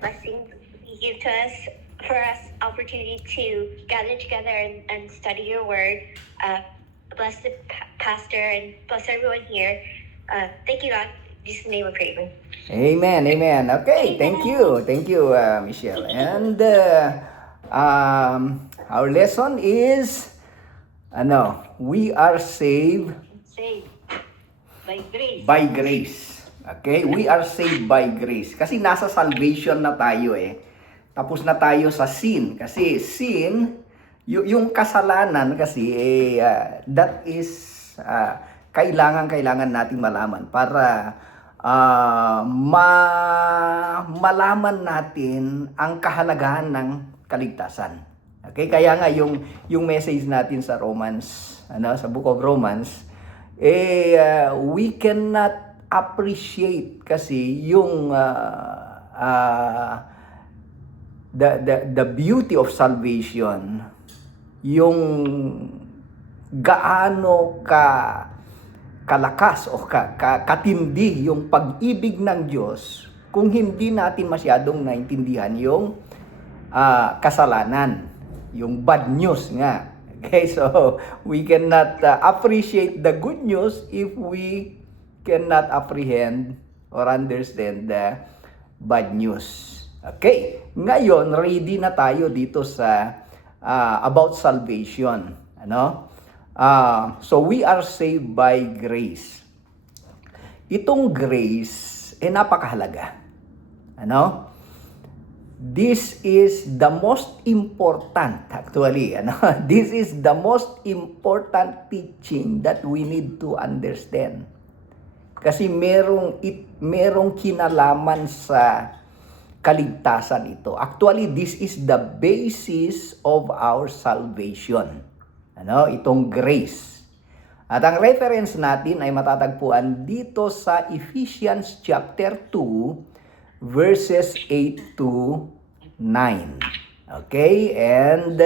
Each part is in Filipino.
blessings you give to us, for us opportunity to gather together and study your word. Bless the pastor and bless everyone here. Thank you, God. In Jesus' name we pray. Amen, amen. Okay, thank you. Thank you, Michelle. And our lesson is, we are saved Saved by grace. by grace. Okay? We are saved by grace. Kasi nasa salvation na tayo eh. Tapos na tayo sa sin. Kasi sin, yung kasalanan kasi, that is, kailangan nating malaman para malaman natin ang kahalagahan ng kaligtasan. Okay? Kaya nga, yung message natin sa Romans, sa Book of Romans, we cannot appreciate kasi yung the beauty of salvation, yung gaano kalakas o katindi yung pag-ibig ng Diyos kung hindi natin masyadong naintindihan yung kasalanan, yung bad news nga. Okay, so we cannot appreciate the good news if we cannot apprehend or understand the bad news. Okay, ngayon ready na tayo dito sa about salvation. So we are saved by grace. Itong grace napakahalaga. This is the most important actually. This is the most important teaching that we need to understand. Kasi merong kinalaman sa kaligtasan ito. Actually, this is the basis of our salvation. Itong grace. At ang reference natin ay matatagpuan dito sa Ephesians chapter 2 verses 8 to 9. Okay? And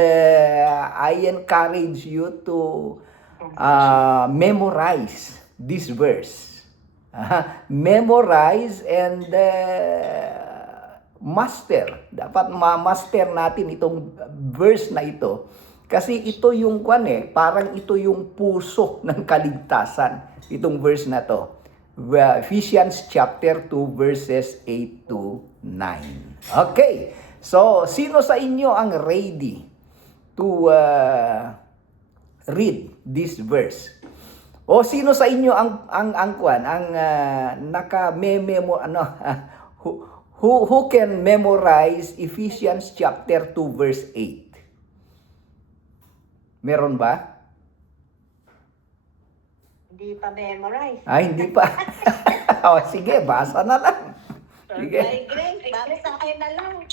I encourage you to memorize this verse. Memorize and master. Dapat ma-master natin itong verse na ito. Kasi ito yung parang ito yung puso ng kaligtasan. Itong verse na to. Ephesians chapter 2 verses 8 to 9. Okay. So, sino sa inyo ang ready to read this verse? O sino sa inyo ang naka-memo who can memorize Ephesians chapter 2 verse 8? Meron ba? Hindi pa memorize. Hindi pa. Sige, basa na lang. Sige. By grace, basta sa akin na lang.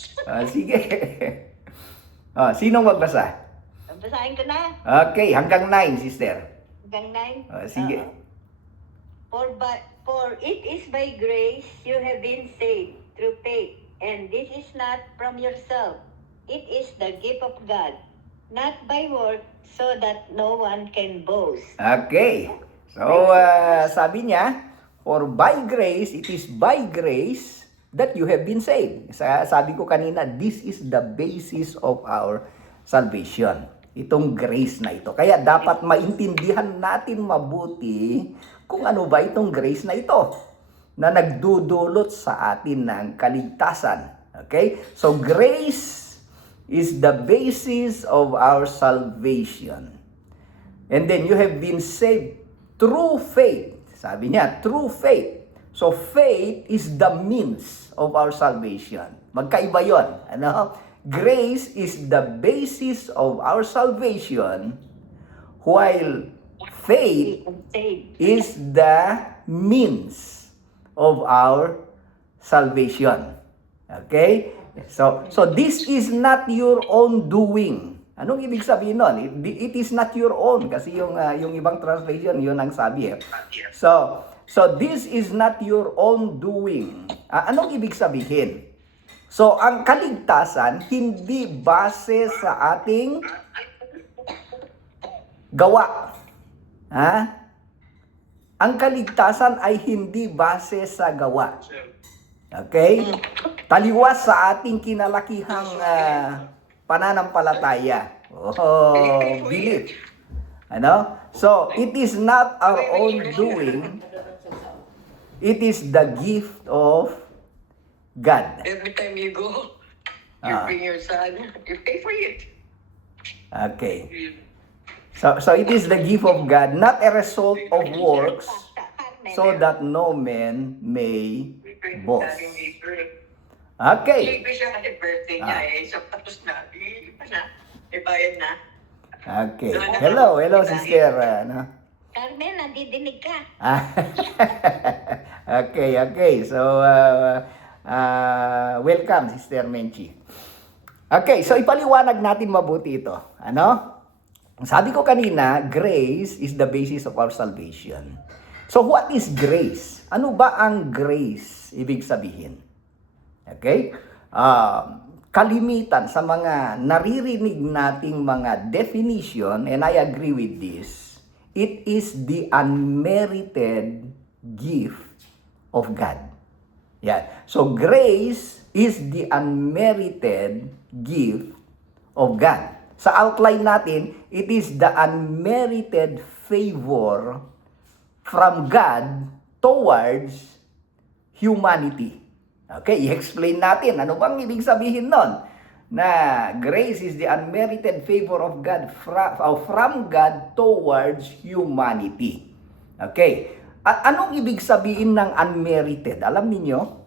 Sige. Sinong magbasa? Basahin ko na. Okay, hanggang 9, sister. Hanggang 9? Sige. For it is by grace you have been saved through faith, and this is not from yourself. It is the gift of God, not by work, so that no one can boast. Okay. So, sabi niya, for by grace, it is by grace that you have been saved. Sabi ko kanina, this is the basis of our salvation. Itong grace na ito. Kaya dapat maintindihan natin mabuti kung ano ba itong grace na ito na nagdudulot sa atin ng kaligtasan. Okay? So, grace is the basis of our salvation. And then you have been saved through faith. Sabi niya, through faith. So faith is the means of our salvation. Magkaiba yun. Grace is the basis of our salvation, while faith is the means of our salvation. Okay? So this is not your own doing. Anong ibig sabihin nun? It is not your own. Kasi yung ibang translation, yun ang sabi. So this is not your own doing. Anong ibig sabihin? So, ang kaligtasan, hindi base sa ating gawa. Ang kaligtasan ay hindi base sa gawa. Okay? Taliwas sa ating kinalakihang pananampalataya. Oh, belief. Ano? So, it is not our own doing. It is the gift of God. Every time you go, you bring your son, you pay for it. Okay. So it is the gift of God, not a result of works, so that no man may boast. Okay. Libre siya kasi birthday niya So, tapos na. Iba na. Ibayad na. Okay. Hello, sister. Carmen, nandidinig ka. Okay. So, welcome, Sister Menchi. Okay, so ipaliwanag natin mabuti ito. Ano? Sabi ko kanina, grace is the basis of our salvation. So, what is grace? Ano ba ang grace? Ibig sabihin. Okay? Kalimitan sa mga naririnig nating mga definition, and I agree with this, it is the unmerited gift of God. Yeah. So, grace is the unmerited gift of God. Sa outline natin, it is the unmerited favor from God towards humanity. Okay, i-explain natin. Ano bang ibig sabihin nun? Na grace is the unmerited favor of God from God towards humanity. Okay. At anong ibig sabihin ng unmerited? Alam niyo?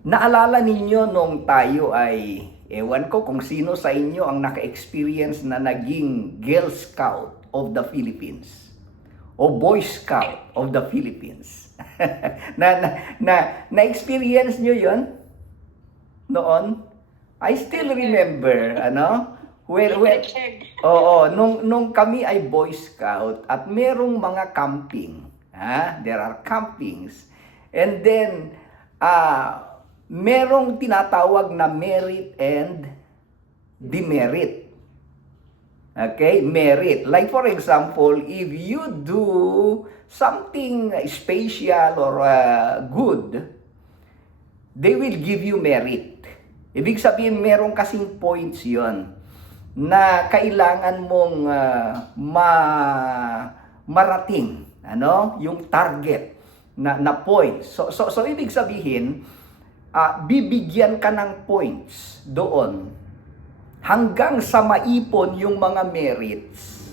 Naalala ninyo nung tayo ay, ewan ko kung sino sa inyo ang naka-experience na naging Girl Scout of the Philippines o Boy Scout of the Philippines. Na-experience nyo yun noon? I still remember, nung kami ay Boy Scout at merong mga camping, there are campings, and then, merong tinatawag na merit and demerit. Okay, merit. Like for example, if you do something special or good, they will give you merit. Ibig sabihin, meron kasing points yon na kailangan mong marating, yung target na points. So ibig sabihin, bibigyan ka ng points doon hanggang sa maipon yung mga merits.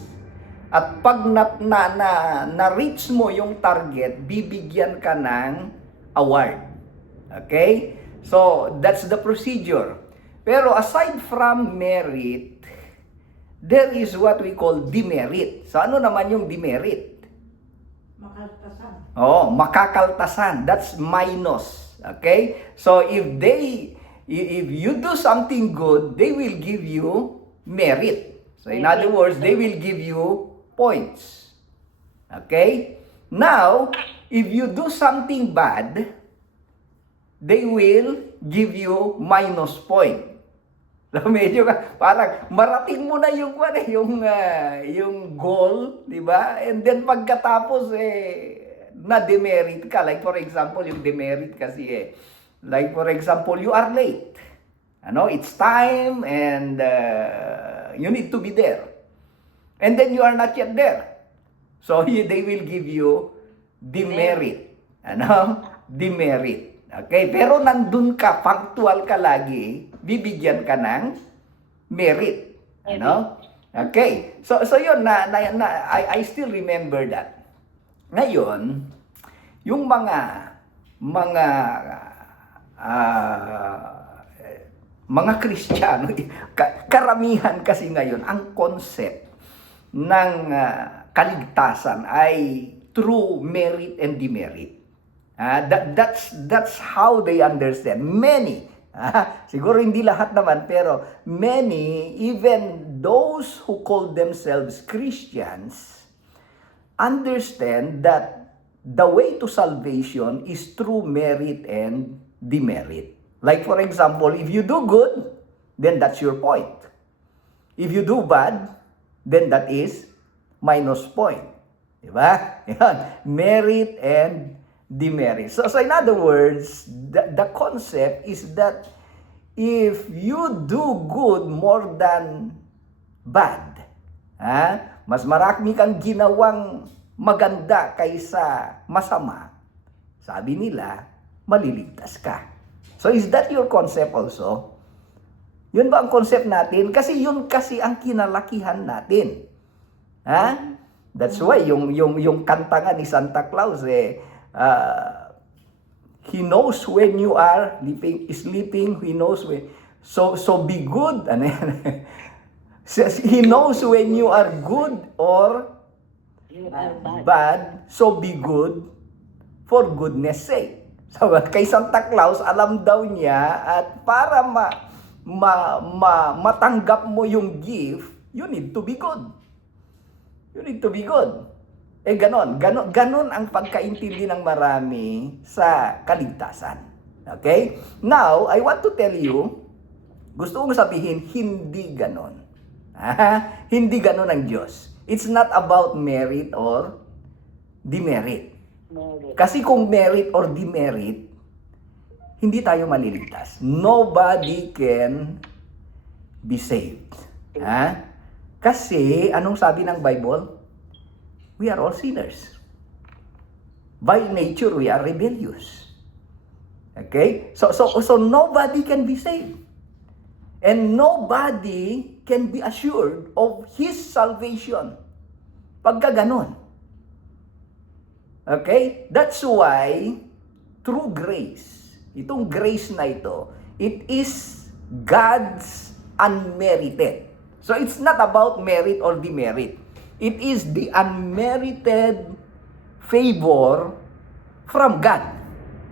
At pag na-reach mo yung target, bibigyan ka ng award. Okay? So, that's the procedure. Pero aside from merit, there is what we call demerit. So, ano naman yung demerit? Makakaltasan. Makakaltasan. That's minus. Okay? So, if you do something good, they will give you merit. So, in other words, they will give you points. Okay? Now, if you do something bad, they will give you minus point. So, medyo parang marating mo na yung goal, di ba? And then pagkatapos na-demerit ka. Like for example, yung demerit kasi like for example, you are late. It's time and you need to be there. And then you are not yet there. So they will give you demerit. Demerit. Okay, pero nandun ka, punctual ka lagi, bibigyan ka ng merit. Okay. So yun I still remember that. Ngayon, yung mga Kristiyano, karamihan kasi ngayon, ang concept ng kaligtasan ay through merit and demerit. That's how they understand. Many, siguro hindi lahat naman, pero many, even those who call themselves Christians, understand that the way to salvation is through merit and demerit. Like for example, if you do good, then that's your point. If you do bad, then that is minus point. Diba? Yan. Merit and demerit. So in other words, the concept is that if you do good more than bad, mas marami kang ginawang maganda kaysa masama, sabi nila, maliligtas ka. So is that your concept also? Yun ba ang concept natin? Kasi yun kasi ang kinalakihan natin. That's why yung kanta nga ni Santa Claus he knows when you are sleeping, he knows when so be good. Ano yan? He knows when you are good or bad, so be good for goodness sake. So kay Santa Claus, alam daw niya at para matanggap mo yung gift, you need to be good. You need to be good. Ganon ang pagkaintindi ng marami sa kaligtasan. Okay? Now, I want to tell you, gusto kong sabihin, hindi ganon. Hindi ganon ang Diyos. It's not about merit or demerit. Kasi kung merit or demerit, hindi tayo maliligtas. Nobody can be saved. Kasi, anong sabi ng Bible? We are all sinners. By nature, we are rebellious. Okay? So nobody can be saved. And nobody can be assured of his salvation. Pagka ganon. Okay? That's why, through grace, itong grace na ito, it is God's unmerited. So it's not about merit or demerit. It is the unmerited favor from God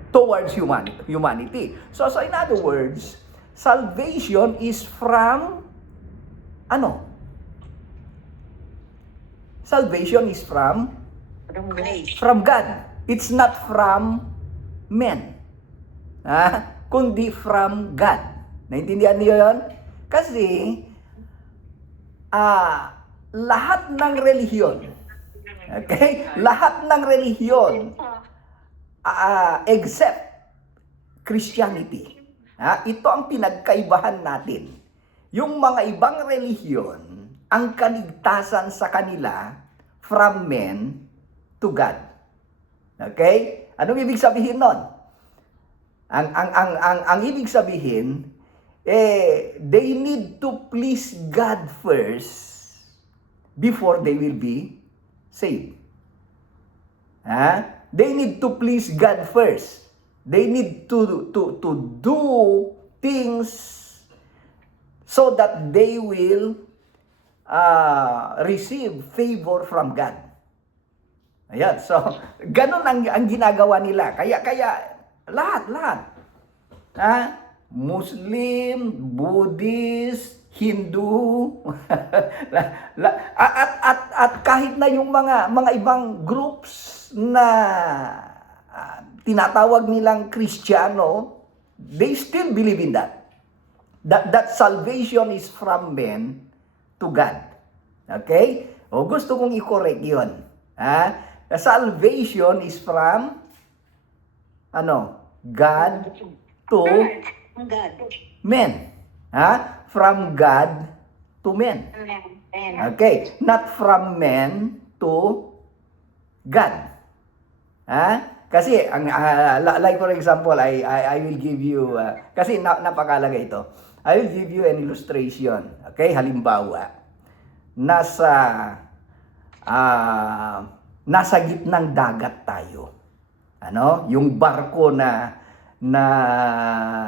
towards humanity. So in other words, salvation is from ano? Salvation is from Grace. God. It's not from men. Kundi from God. Naintindihan niyo 'yon? Kasi lahat ng relihiyon, okay? Lahat ng relihiyon except Christianity. Ito ang pinagkaibahan natin. Yung mga ibang relihiyon, ang kaligtasan sa kanila from men to God. Okay? Anong ibig sabihin nun? Ang ibig sabihin, they need to please God first before they will be saved. They need to please God first. They need to do things so that they will receive favor from God. Ayan, so ganun ang ginagawa nila. Kaya lahat. Muslim, Buddhist, Hindu, at kahit na yung mga ibang groups na tinatawag nilang Kristiyano, they still believe in that. That salvation is from men to God. Okay? O gusto kong i-correct yun. The salvation is from God to men. From God to men. Okay, not from men to God. Kasi like for example, I will give you kasi napakalaga ito. I will give you an illustration. Okay, halimbawa, nasa gitnang dagat tayo. Yung barko na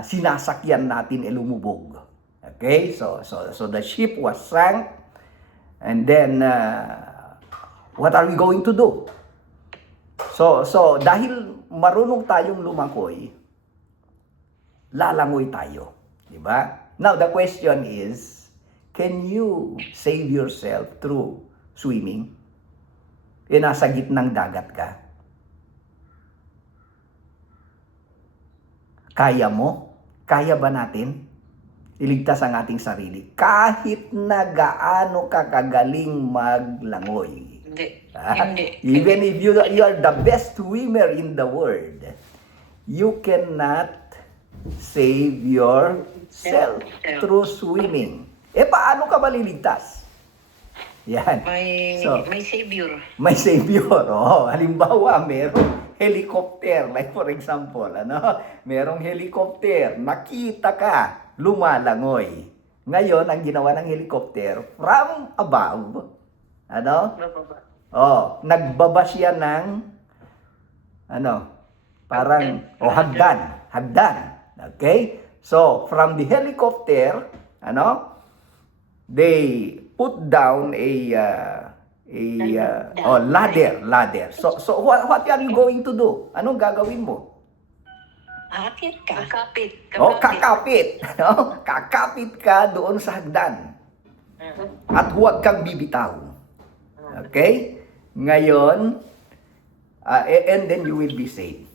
sinasakyan natin lumubog. Okay? So the ship was sank, and then what are we going to do? So dahil marunong tayong lumangoy, lalangoy tayo, di ba? Now the question is, can you save yourself through swimming? Nasa gitnang dagat ka. Kaya mo? Kaya ba natin iligtas ang ating sarili? Kahit na gaano ka kagaling maglangoy. Hindi. Ah, Hindi. Even if you are the best swimmer in the world, you cannot save yourself through swimming. Paano ka maliligtas? Yan. May savior. May savior. Oh, halimbawa, merong helicopter. Like for example, merong helicopter. Nakita ka, lumalangoy. Ngayon, ang ginawa ng helicopter, from above, Bababa. nagbaba siya ng, parang, hagdan. Okay? So, from the helicopter, they put down a ladder. So what are you going to do? Anong gagawin mo? Akit ka. Kakapit. Kakapit. Kakapit ka doon sa hagdan. At huwag kang bibitaw. Okay? Ngayon, and then you will be saved.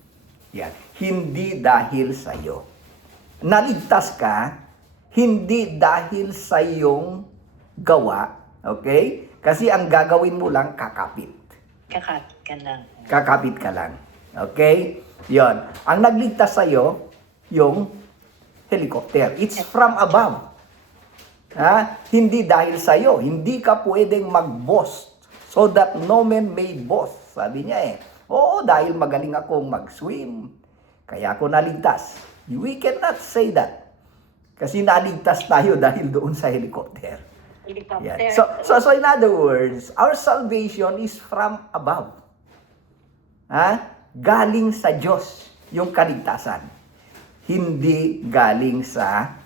Yan. Hindi dahil sa iyo. Naligtas ka, hindi dahil sa iyong gawa. Okay? Kasi ang gagawin mo lang, kakapit. Kakapit ka lang. Kakapit ka lang. Okay? Yon. Ang nagligtas sa iyo, yung helicopter. It's from above. Hindi dahil sa iyo. Hindi ka pwedeng mag-boast so that no man may boast. Sabi niya oo, dahil magaling akong mag-swim, kaya ako naligtas. We cannot say that. Kasi naligtas tayo dahil doon sa helicopter. Yan. So in other words, our salvation is from above. Galing sa Diyos yung kaligtasan. Hindi galing sa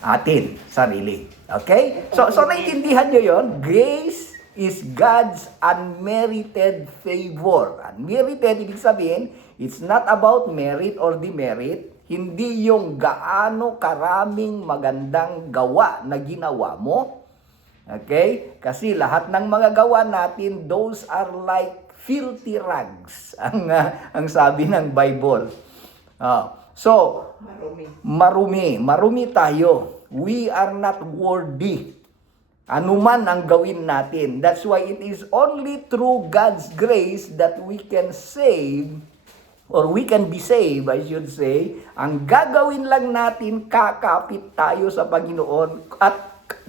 atin, sarili. Okay? So naiintindihan nyo yon? Grace is God's unmerited favor. Unmerited, ibig sabihin, it's not about merit or demerit. Hindi yung gaano karaming magandang gawa na ginawa mo. Okay? Kasi lahat ng mga gawa natin, those are like filthy rags. Ang sabi ng Bible. So, marumi tayo. We are not worthy. Ano man ang gawin natin. That's why it is only through God's grace that we can save, or we can be saved, I should say. Ang gagawin lang natin, kakapit tayo sa Panginoon, at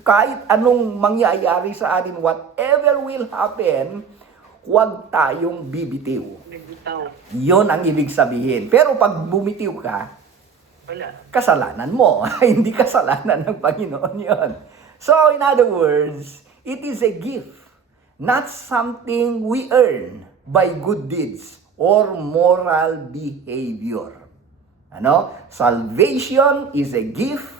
kahit anong mangyayari sa atin, whatever will happen, huwag tayong bibitiw. Yon ang ibig sabihin. Pero pag bumitiw ka, kasalanan mo. Hindi kasalanan ng Panginoon yon. So, in other words, it is a gift, not something we earn by good deeds or moral behavior. Salvation is a gift.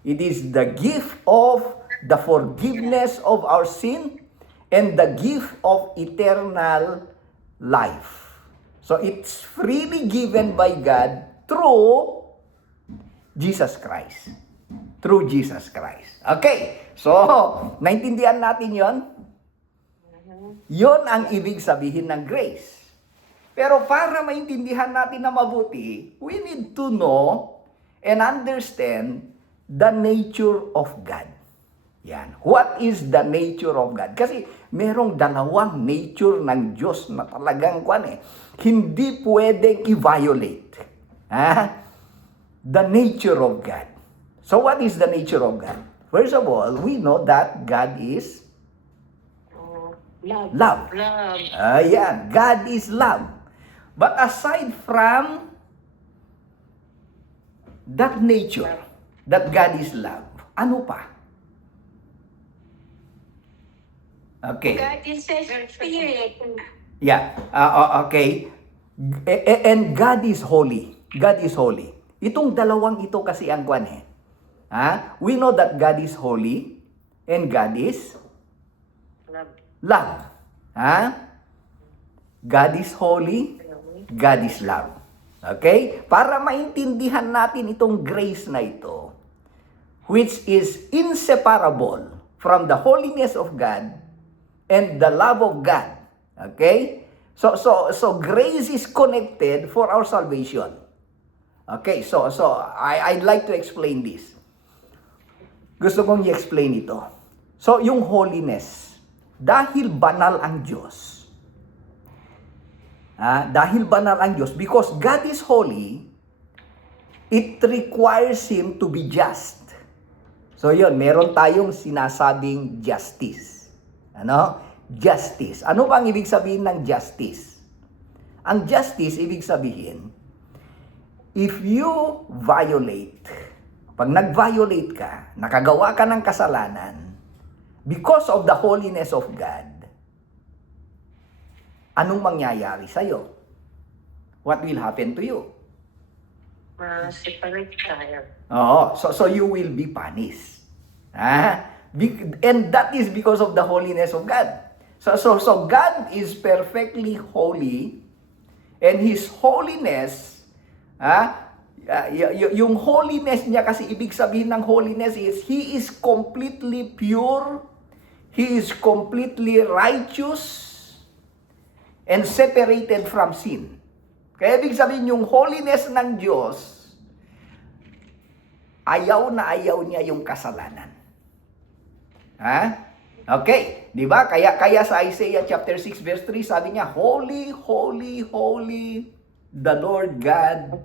It is the gift of the forgiveness of our sin and the gift of eternal life. So it's freely given by God through Jesus Christ. Through Jesus Christ. Okay. So, naintindihan natin yon? Yon ang ibig sabihin ng grace. Pero para maintindihan natin na mabuti, we need to know and understand the nature of God. Yan. What is the nature of God? Kasi merong dalawang nature ng Diyos na talagang hindi pwedeng i-violate. The nature of God. So what is the nature of God? First of all, we know that God is love. Ayan. God is love. But aside from that nature, that God is love, ano pa? Okay. God is a spirit. Yeah. Okay. And God is holy. God is holy. Itong dalawang ito kasi ang we know that God is holy and God is love. God is holy, God is love. Okay? Para maintindihan natin itong grace na ito, which is inseparable from the holiness of God and the love of God. Okay? So grace is connected for our salvation. Okay, so I'd like to explain this. Gusto kong i-explain ito. So, yung holiness. dahil banal ang Diyos. Dahil banal ang Diyos, because God is holy, it requires Him to be just. So yun, meron tayong sinasabing justice. Ano? Justice. Ano ba ang ibig sabihin ng justice? Ang justice, ibig sabihin, if you violate, pag nag-violate ka, nakagawa ka ng kasalanan, because of the holiness of God, anong mangyayari sa'yo? What will happen to you? Separate tayo. Oo, so you will be punished. And that is because of the holiness of God. So God is perfectly holy, and His holiness, yung holiness niya, kasi ibig sabihin ng holiness is, He is completely pure, He is completely righteous, and separated from sin. Kaya ibig sabihin, yung holiness ng Diyos, ayaw na ayaw niya yung kasalanan. Okay, di ba? Kaya sa Isaiah chapter 6 verse 3, sabi niya, Holy, holy, holy, the Lord God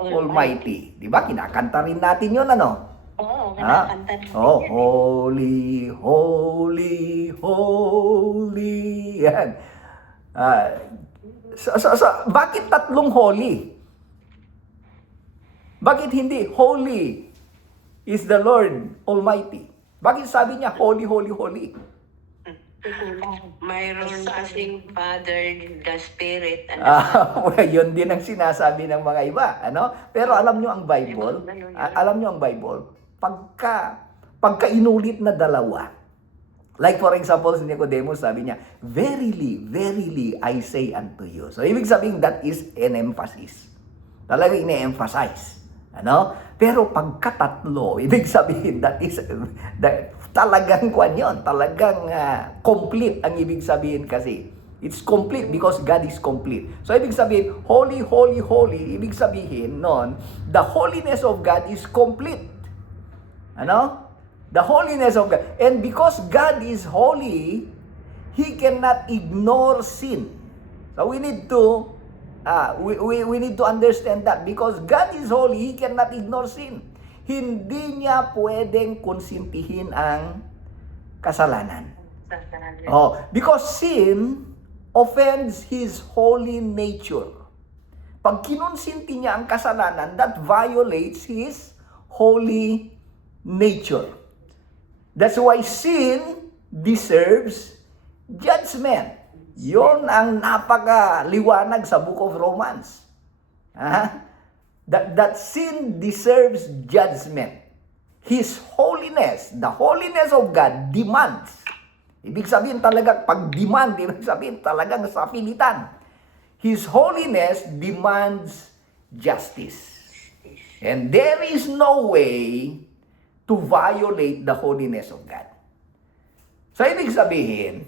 Almighty. Di ba? Kinakanta rin natin yun, ano? Oo, kinakanta natin Oh, yun. holy, holy, holy. Yan. So, bakit tatlong holy? Bakit hindi holy is the Lord Almighty? Bakit sabi niya holy, holy, holy? Mayroon kasing Father, the Spirit, and Well, yun din ang sinasabi ng mga iba, ano? Pero alam niyo ang Bible, pagka inulit na dalawa, like for example, si Nicodemus, sabi niya, verily, verily, I say unto you. So, ibig sabihin, that is an emphasis. Talaga ine-emphasize. Ano? Pero pagkatatlo, ibig sabihin, talagang kwan yun. Talagang complete ang ibig sabihin kasi. It's complete because God is complete. So, ibig sabihin, holy, holy, holy, ibig sabihin nun, the holiness of God is complete. Ano? The holiness of God. And because God is holy, He cannot ignore sin. So we need to we need to understand that because God is holy, He cannot ignore sin. Hindi niya pwedeng konsintihin ang kasalanan. Because sin offends His holy nature. Pag kinonsinti niya ang kasalanan, that violates His holy nature. That's why sin deserves judgment. Yon ang napakaliwanag sa Book of Romans. That sin deserves judgment. His holiness, the holiness of God demands. Ibig sabihin talaga, pag demand, ibig sabihin talagang sa pilitan. His holiness demands justice. And there is no way to violate the holiness of God. So, ibig sabihin,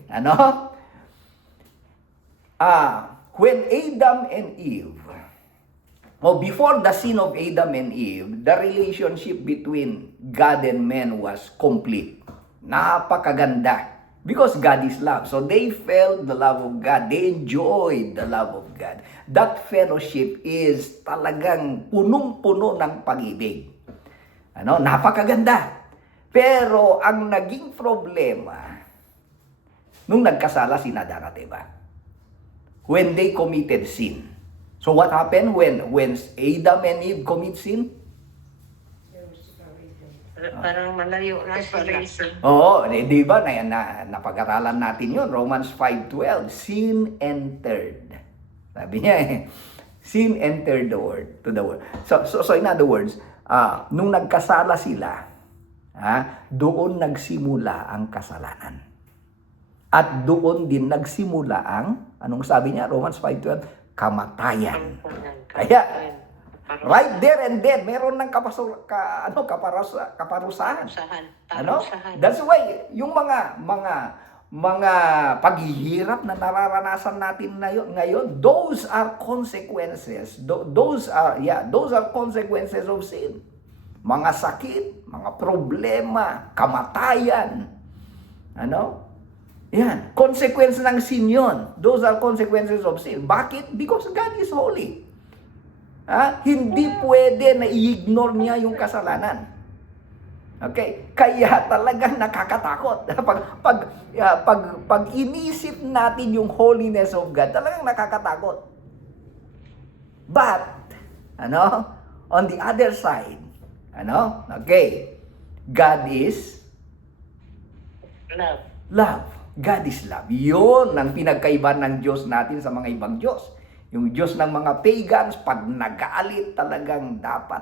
when Adam and Eve, before the sin of Adam and Eve, the relationship between God and man was complete. Napakaganda. Because God is love. So, they felt the love of God. They enjoyed the love of God. That fellowship is talagang punong-puno ng pag-ibig. Napakaganda. Pero ang naging problema nung nagkasala si Adan at Eva, when they committed sin. So what happened when Adam and Eve commit sin? Parang malayo na sila. Oo, di ba napag-aralan natin yun, Romans 5:12, sin entered. Sabi niya sin entered to the world. So in other words, nung nagkasala sila, doon nagsimula ang kasalanan. At doon din nagsimula ang, anong sabi niya, Romans 5:12, kamatayan. Kaya, right there and then, meron ng kaparusahan. That's why, yung mga paghihirap na nararanasan natin ngayon, those are consequences. Those are consequences of sin. Mga sakit, mga problema, kamatayan. Yan. Consequence ng sin yun. Those are consequences of sin. Bakit? Because God is holy. Hindi pwede na i-ignore niya yung kasalanan. Okay? Kaya talagang nakakatakot. Pag inisip natin yung holiness of God, talagang nakakatakot. But, on the other side, okay, God is Love. love. God is love. Yun ang pinagkaiba ng Diyos natin sa mga ibang Diyos. Yung Diyos ng mga pagans, pag nagalit talagang dapat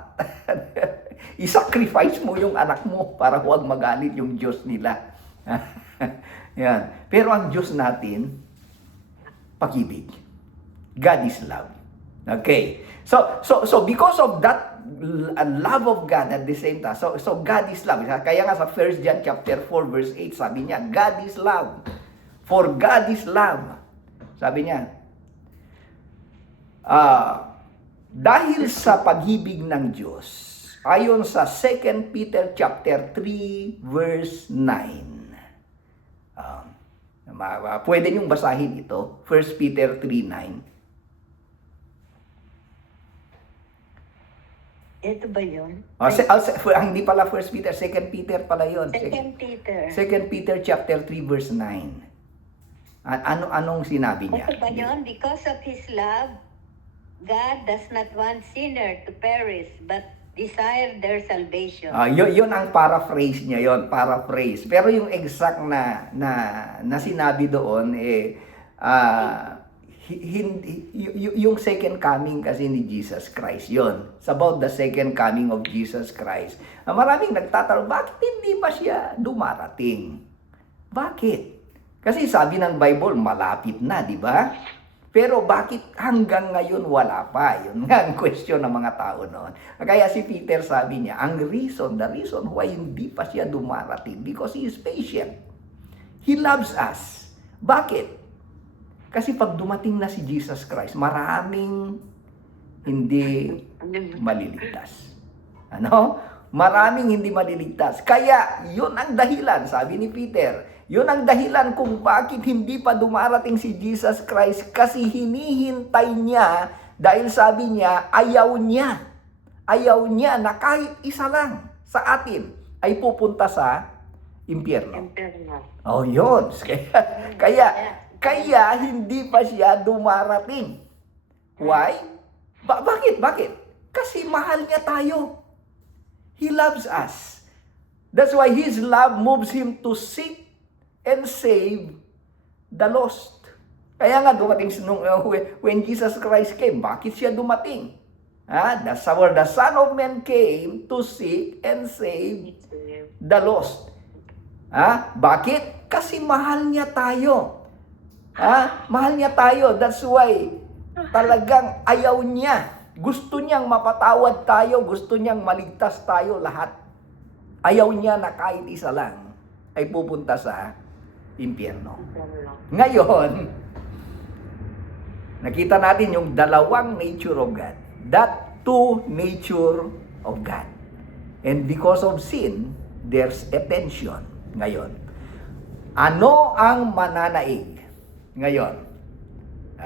i-sacrifice mo yung anak mo para huwag magalit yung Diyos nila. Yan. Pero ang Diyos natin, pag-ibig. God is love. Okay. So because of that love of God at the same time, so God is love. Kaya nga sa 1 John chapter 4 verse 8, sabi niya, God is love. For God is love. Sabi niya, dahil sa pag-ibig ng Diyos, ayon sa 2 Peter chapter 3 verse 9. Pwede niyong basahin ito, 1 Peter 3:9. Ito ba yun? Hindi pala 1 Peter, 2 Peter pala yun. 2 Peter. 2 Peter chapter 3 verse 9. Anong sinabi niya? Ito ba yun? Because of His love, God does not want sinner to perish, but desire their salvation. Yun ang paraphrase niya yon, paraphrase. Pero yung exact na sinabi doon yung second coming kasi ni Jesus Christ yon. It's about the second coming of Jesus Christ. Maraming nagtatanong, bakit hindi pa siya dumarating? Bakit? Kasi sabi ng Bible, malapit na, di ba? Pero bakit hanggang ngayon wala pa? Yun nga ang question ng mga tao noon. Kaya si Peter sabi niya, the reason why hindi pa siya dumarating, because He is patient. He loves us. Bakit? Kasi pag dumating na si Jesus Christ, maraming hindi maliligtas. Maraming hindi maliligtas. Kaya, yun ang dahilan, sabi ni Peter, yun ang dahilan kung bakit hindi pa dumarating si Jesus Christ, kasi hinihintay niya, dahil sabi niya, ayaw niya na kahit isa lang sa atin ay pupunta sa impyerno. Oh, yun. Kaya hindi pa siya dumarating. Why? Bakit? Kasi mahal niya tayo. He loves us. That's why His love moves Him to seek and save the lost. Kaya nga dumating when Jesus Christ came, bakit siya dumating? The Son of Man came to seek and save the lost. Bakit? Kasi mahal niya tayo. Mahal niya tayo. That's why talagang ayaw niya. Gusto niyang mapatawad tayo. Gusto niyang maligtas tayo lahat. Ayaw niya na kahit isa lang ay pupunta sa impyerno. Ngayon, nakita natin yung dalawang nature of God. That two nature of God. And because of sin, there's a tension. Ngayon, ano ang mananaig? Ngayon,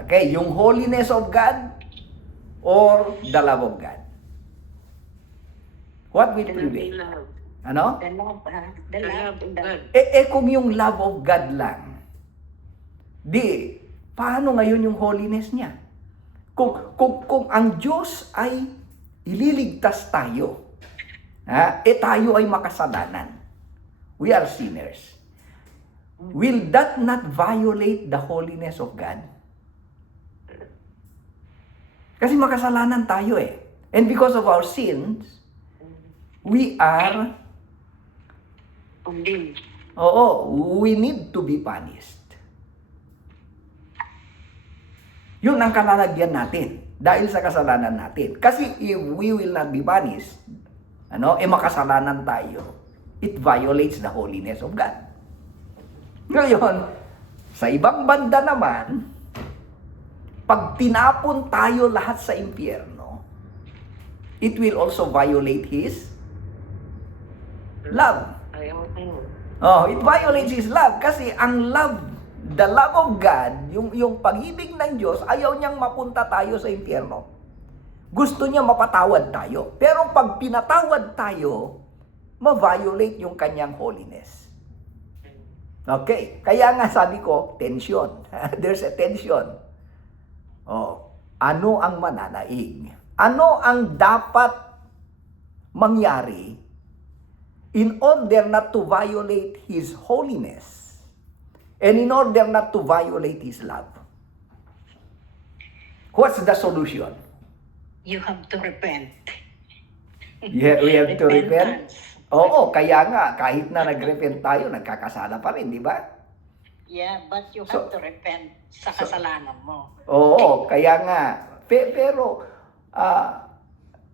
okay, yung holiness of God or the love of God? What will prevail? Ano? The love, the love of God. Kung yung love of God lang, di, paano ngayon yung holiness niya? Kung ang Diyos ay ililigtas tayo, tayo ay makasalanan. We are sinners. Will that not violate the holiness of God? Kasi makasalanan tayo eh. And because of our sins, we are Condemned. we need to be punished. Yun ang kalalagyan natin dahil sa kasalanan natin. Kasi if we will not be punished, makasalanan tayo, it violates the holiness of God. Ngayon, sa ibang banda naman, pag tinapon tayo lahat sa impyerno, it will also violate His love. It violates His love kasi ang love The love of God, yung pag-ibig ng Diyos, ayaw niyang mapunta tayo sa impyerno. Gusto niya mapatawad tayo. Pero pag pinatawad tayo, ma-violate yung kanyang holiness. Okay, kaya nga sabi ko, tension. There's a tension. Oh, ano ang mananaig? Ano ang dapat mangyari in order not to violate His holiness and in order not to violate His love? What's the solution? You have to repent. Yeah, we have to repent. Repentance. Oo, kaya nga, kahit na nag-repent tayo, nagkakasala pa rin, di ba? Yeah, but you So- have to repent sa kasalanan mo. Oo, kaya nga. Pero,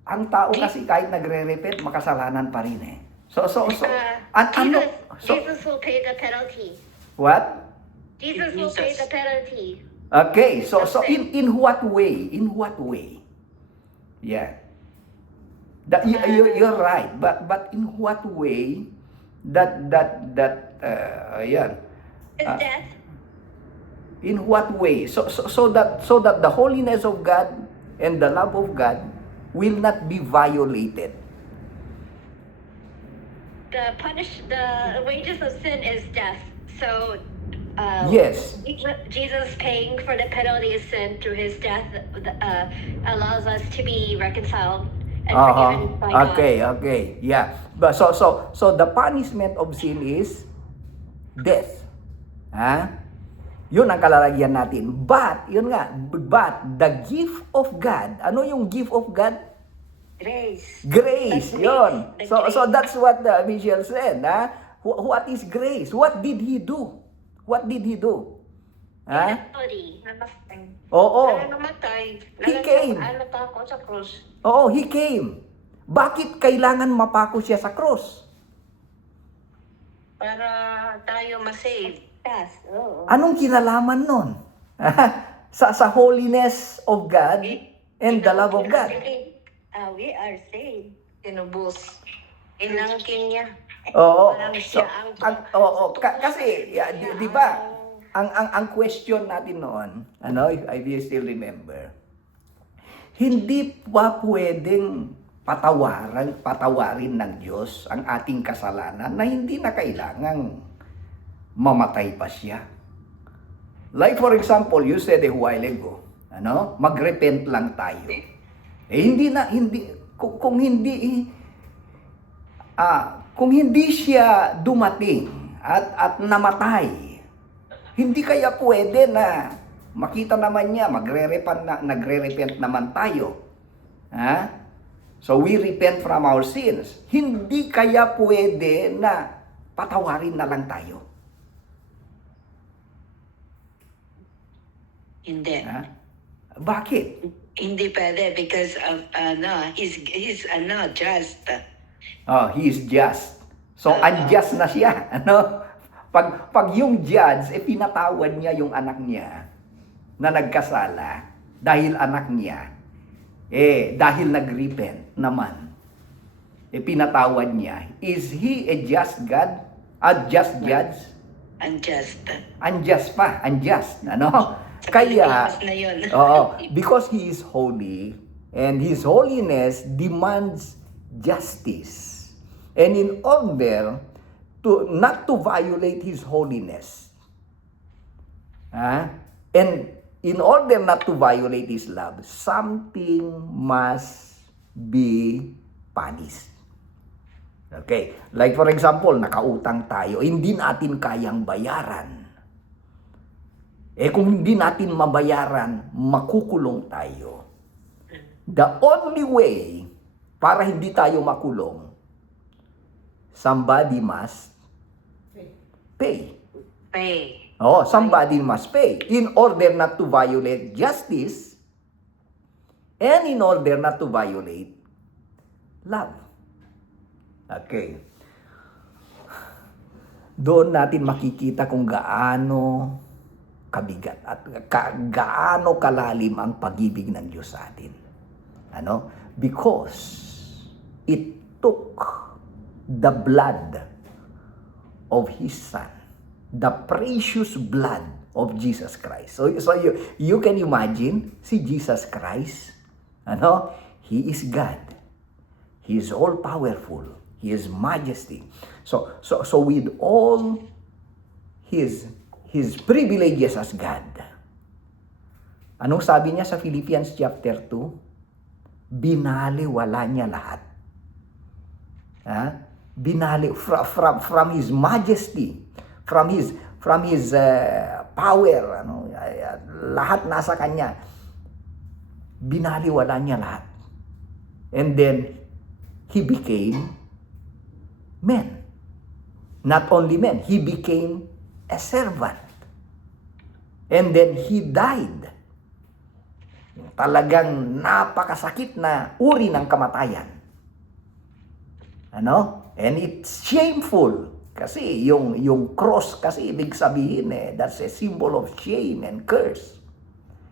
ang tao kasi kahit nagre-repent, makasalanan pa rin eh. So, Jesus will pay the penalty. what? Jesus will pay the penalty. Okay, so in what way? In what way? Yeah. You're right, but in what way ayan. His death. In what way? So that the holiness of God and the love of God will not be violated. The wages of sin is death. So, Yes. Jesus paying for the penalty of sin through His death allows us to be reconciled and forgiven by God. Okay. Yeah. But so the punishment of sin is death. Ha? Yun ang kalalagyan natin. But the gift of God, ano yung gift of God? Grace. Grace, That's yun. grace. So that's what Michelle said, ha? What is grace? What did he do? What did he do? Ha? Penalty. Oo. namatay. He came. Napako sa krus. Oo, he came. Bakit kailangan mapako siya sa cross? Para tayo masave. Yes, oo. Anong kinalaman nun? sa holiness of God and the love of God. We are saved. Tinubos. Inangkin niya. Oo. Parang So, siya ang- kasi di ba ang question natin noon, if I still remember, hindi pa pwedeng patawarin ng Diyos ang ating kasalanan na hindi na kailangang mamatay pa siya. Like for example, you said a while ago, magrepent lang tayo. Kung hindi siya dumating at namatay, hindi kaya pwede na makita naman niya, nagre-repent naman tayo. Ha? So we repent from our sins. Hindi kaya pwede na patawarin na lang tayo. Hindi. Ha? Bakit? Hindi pwede because of, he's just. Oh, he is just. So unjust na siya, Pag yung judge, pinatawad niya yung anak niya na nagkasala dahil anak niya, dahil nag-repent naman, pinatawad niya. Is he a just God? A just judge? Unjust. Unjust pa, unjust, Sa Kaya, Pilipinas na yun. because he is holy and his holiness demands justice. And in order to not to violate his holiness, and in order not to violate his love, something must be punished. Okay, like for example, nakautang tayo, hindi natin kayang bayaran. Kung hindi natin mabayaran, makukulong tayo. The only way para hindi tayo makulong, somebody must pay. Pay. Somebody must pay in order not to violate justice and in order not to violate love. Okay. Doon natin makikita kung gaano kabigat at gaano kalalim ang pag-ibig ng Diyos sa atin. Because it took the blood of His Son, the precious blood of Jesus Christ. So you can imagine si Jesus Christ, He is God. He is all powerful. He is majesty. So with all his privileges as God, anong sabi niya sa Philippians chapter 2? Binaliwala niya lahat. From his majesty, from his power, lahat nasa kanya. Binaliwala niya lahat. And then he became man. Not only man, he became a servant. And then he died. Talagang napakasakit na uri ng kamatayan. And it's shameful. Kasi yung cross kasi ibig sabihin that's a symbol of shame and curse.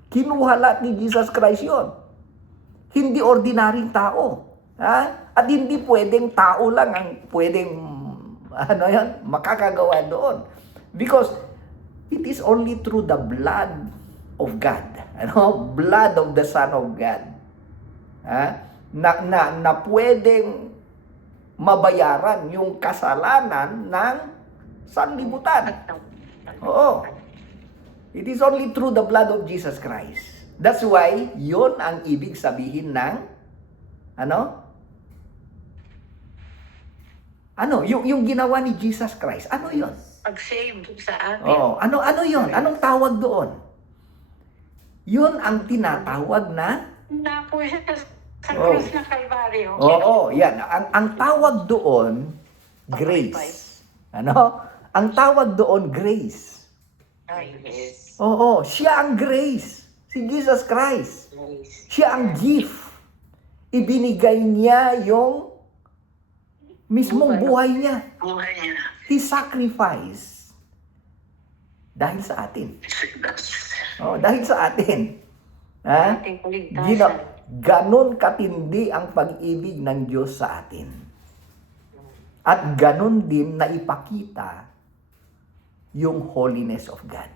Kinuha lahat ni Jesus Christ yon. Hindi ordinaryong tao. At hindi pwedeng tao lang ang pwedeng makakagawa doon. Because it is only through the blood of God. Blood of the Son of God. Na pwedeng mabayaran yung kasalanan ng sanlibutan. Oo. It is only through the blood of Jesus Christ. That's why, yun ang ibig sabihin ng, yung ginawa ni Jesus Christ. Ano yun? Pag-save sa atin. Oh, ano yun? Anong tawag doon? Yun ang tinatawag na Napo siya sa krus ng Kalbaryo. Oo, yan. Ang tawag doon, grace. Ang tawag doon, grace. Yes. Oo, siya ang grace. Si Jesus Christ. Siya ang gift. Ibinigay niya yung mismong buhay niya. Buhay niya. He sacrificed dahil sa atin. Dahil sa atin. Ating kaligtasan. Ganon katindi ang pag-ibig ng Diyos sa atin. At ganon din na ipakita yung holiness of God.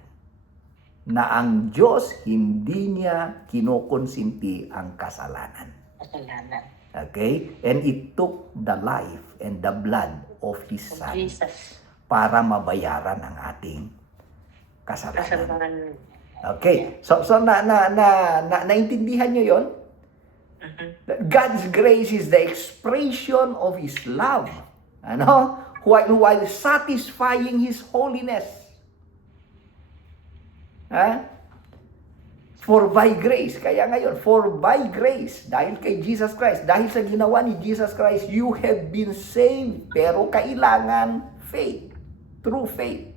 Na ang Diyos hindi niya kinukonsinti ang kasalanan. Okay? And it took the life and the blood of His Son para mabayaran ang ating kasalanan. Okay. So naintindihan niyo 'yon? God's grace is the expression of His love. While satisfying His holiness. For by grace, kaya ngayon, for by grace, dahil kay Jesus Christ, dahil sa ginawa ni Jesus Christ, you have been saved. Pero kailangan faith. True faith.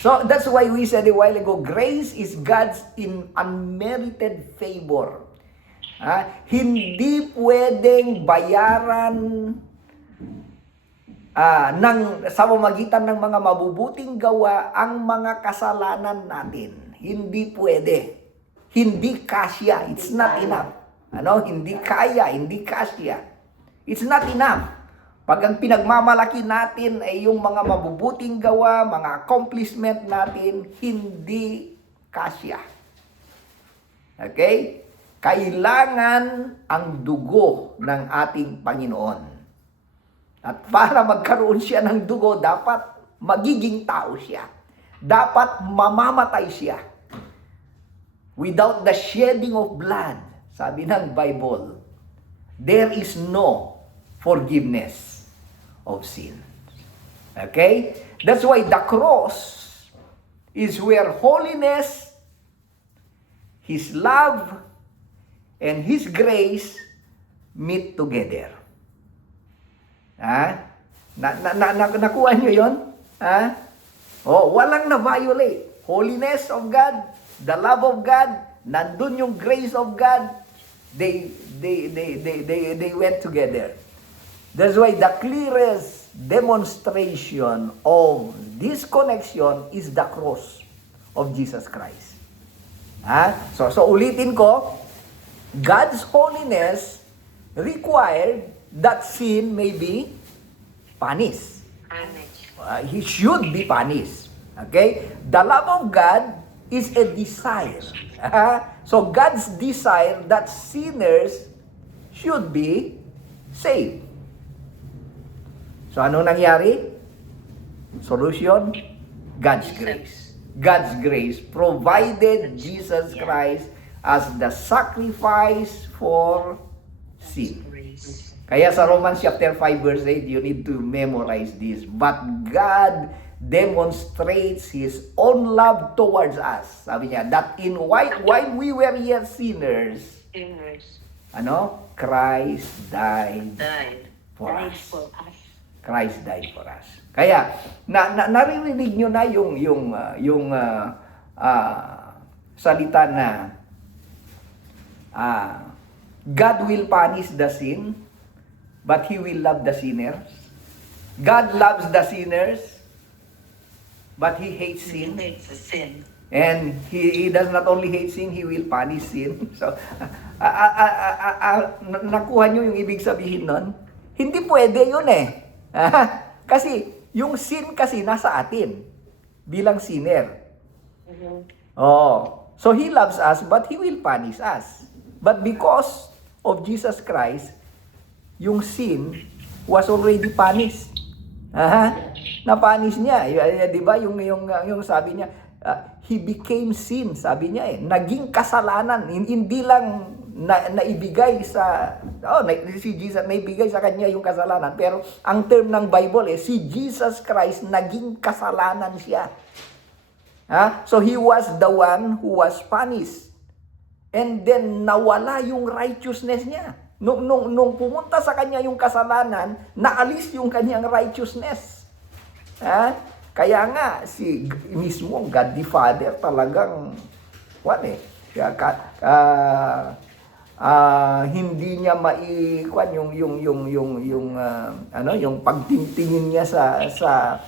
So, that's why we said a while ago, grace is God's unmerited favor. Hindi pwedeng bayaran sa pamamagitan ng mga mabubuting gawa ang mga kasalanan natin. Hindi pwede. Hindi kasya. It's not enough. Hindi kaya, hindi kasya. It's not enough. Pag ang pinagmamalaki natin ay yung mga mabubuting gawa, mga accomplishment natin, hindi kasya. Okay? Kailangan ang dugo ng ating Panginoon. At para magkaroon siya ng dugo, dapat magiging tao siya. Dapat mamamatay siya. Without the shedding of blood, sabi ng Bible, there is no forgiveness of sin. Okay? That's why the cross is where holiness, His love, and His grace meet together. Nakuha nyo yun? Walang na-violate. Holiness of God, the love of God, nandun yung grace of God, they went together. That's why the clearest demonstration of this connection is the cross of Jesus Christ. So ulitin ko, God's holiness required that sin may be punished. He should be punished. Okay? The love of God is a desire. So God's desire that sinners should be saved. So ano nangyari? Solution? God's grace. God's grace provided Jesus Christ as the sacrifice for sin. Kaya sa Romans chapter 5 verse 8, you need to memorize this. But God demonstrates His own love towards us. Sabi niya, that while we were yet sinners, Christ died for us. Christ died for us. Kaya naririnig nyo na yung salita na God will punish the sin, but He will love the sinners. God loves the sinners, but He hates sin. And He does not only hate sin, He will punish sin. So, nakuha nyo yung ibig sabihin nun? Hindi pwede yun eh. Kasi, yung sin kasi nasa atin, bilang sinner. Oh. So, He loves us, but He will punish us. But because of Jesus Christ, yung sin was already punished. Na-punish niya. Di ba? Yung sabi niya, He became sin, sabi niya eh. Naging kasalanan. Hindi lang naibigay sa si Jesus, naibigay sa kanya yung kasalanan, pero ang term ng Bible si Jesus Christ naging kasalanan siya. So He was the one who was punished, and then nawala yung righteousness niya. Nung pumunta sa kanya yung kasalanan, naalis yung kanyang righteousness. Kaya nga si mismo God the Father talagang hindi niya maikuan yung pagtingtingin niya sa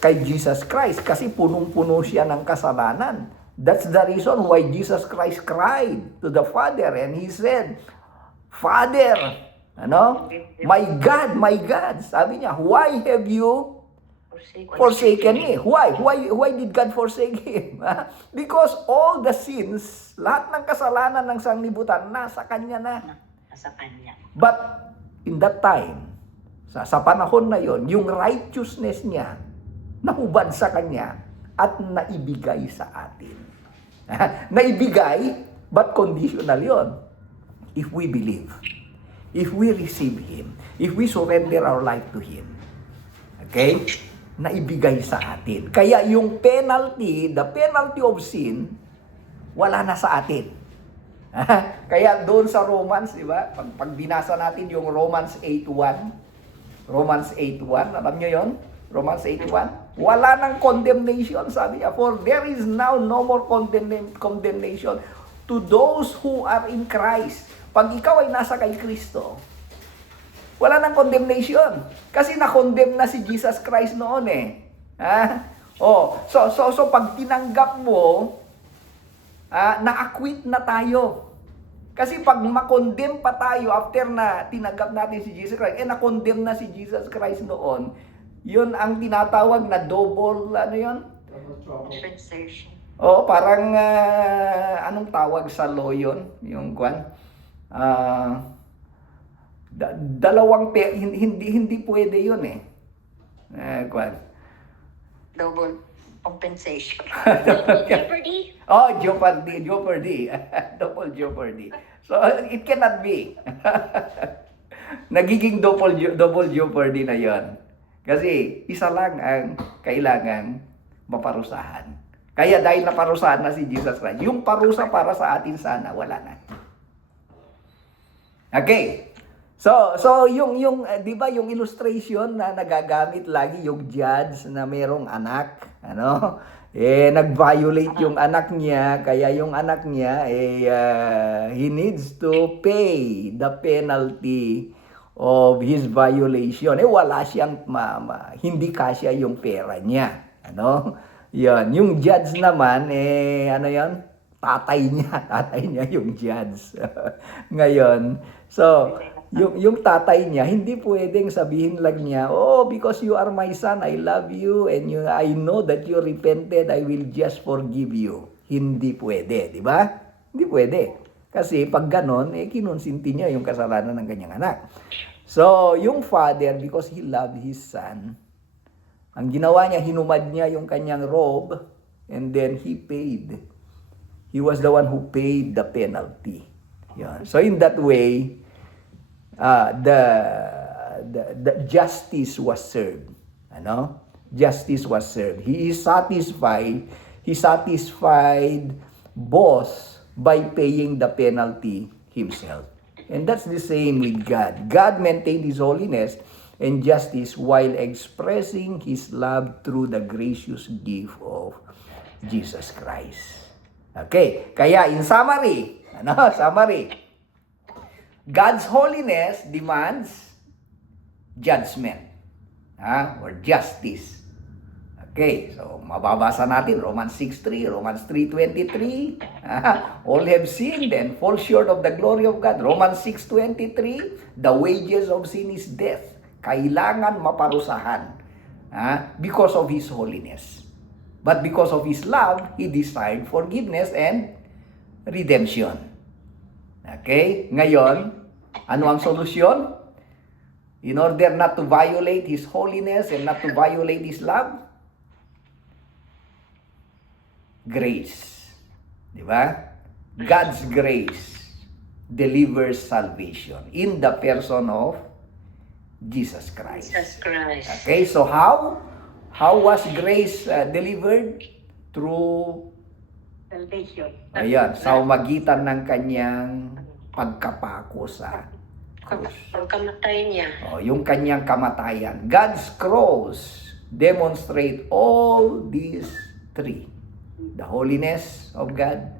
kay Jesus Christ kasi punong-puno siya ng kasalanan. That's the reason why Jesus Christ cried to the Father and He said, Father, my God, sabi niya, why have you forsaken me? Why did God forsake Him? Because all the sins, lahat ng kasalanan ng sanglibutan, nasa Kanya na. Nasa Kanya. But, in that time, sa panahon na yon, yung righteousness niya, nahubad sa Kanya, at naibigay sa atin. Naibigay, but conditional yon. If we believe, if we receive Him, if we surrender our life to Him. Okay? Naibigay sa atin. Kaya yung penalty, the penalty of sin, wala na sa atin. Kaya doon sa Romans, di ba? Pag binasa natin yung Romans 8:1, alam nyo yon? Romans 8:1. Wala nang condemnation, sabi niya. For there is now no more condemnation to those who are in Christ. Pag ikaw ay nasa kay Kristo, wala nang condemnation. Kasi na-condemn na si Jesus Christ noon eh. So pag tinanggap mo, na-acquit na tayo. Kasi pag ma-condemn pa tayo after na tinanggap natin si Jesus Christ, na-condemn na si Jesus Christ noon, yun ang tinatawag na double, Compensation. Parang, anong tawag sa law yun? Yung kwan? Dalawang hindi pwede yun eh. Kwan. Double compensation. Jeopardy? Jeopardy. Double jeopardy. So, it cannot be. Nagiging double jeopardy na yon. Kasi, isa lang ang kailangan maparusahan. Kaya dahil naparusahan na si Jesus Christ, yung parusa para sa atin sana, wala na. Okay. So yung 'di ba yung illustration na nagagamit lagi yung judge na merong anak, nag-violate yung anak niya, kaya yung anak niya he needs to pay the penalty of his violation. Wala siyang hindi kasya yung pera niya, Yan, yung judge naman tatay niya yung judge. Ngayon, so yung tatay niya, hindi pwedeng sabihin lang niya, oh, because you are my son, I love you, and I know that you repented, I will just forgive you. Hindi pwede, di ba? Hindi pwede. Kasi pag ganon, kinonsinti niya yung kasalanan ng kanyang anak. So, yung father, because he loved his son, ang ginawa niya, hinumad niya yung kanyang robe, and then he paid. He was the one who paid the penalty. Yan. So, in that way, the justice was served. Ano? Justice was served. He is satisfied. He satisfied boss by paying the penalty himself. And that's the same with God. God maintained His holiness and justice while expressing His love through the gracious gift of Jesus Christ. Okay, kaya in summary, summary, God's holiness demands judgment, or justice. Okay, so mababasa natin Romans 6:3, Romans 3:23. All have sinned and fall short of the glory of God. Romans 6:23, the wages of sin is death. Kailangan maparusahan because of His holiness. But because of His love, He desired forgiveness and redemption. Okay, ngayon, ano ang solusyon? In order not to violate His holiness and not to violate His love, grace. Di ba? God's grace delivers salvation in the person of Jesus Christ. Jesus Christ. Okay, so how was grace delivered? Through, Salvation. ayan, sa magitan ng kanyang pagkapako sa krus. Pagkamatay niya. Yung kanyang kamatayan. God's cross demonstrate all these three. The holiness of God,